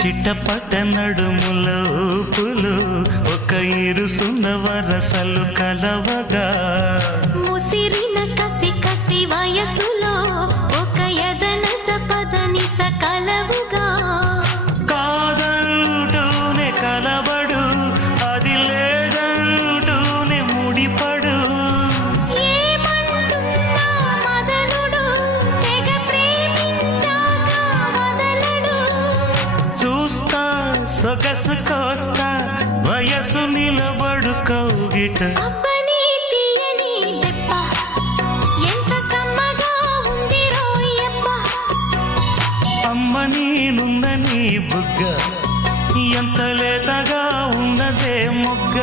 చిట్టపట నడుముల ఊపులు ఒక ఇరుసున్న వరసలు కలవగా ముసిరిన కసి కసి వయసులో ఒక యదన సపదని సకలవుగా కాదంటూనే కలబడు అది లేదంటూనే ముడిపడు ఏమంటున్నా మదనుడు తెగ ప్రేమించాక వదలడు చూస్తా సొగసు కోస్తా వయసు నిలబడు కౌగిట అబ్బని తీయని దెబ్బ ఎంత కమ్మగా ఉంది రోయప్ప అమ్మ నేనున్న నీ బుగ్గ ఎంత లేతగా ఉన్నదే మొగ్గ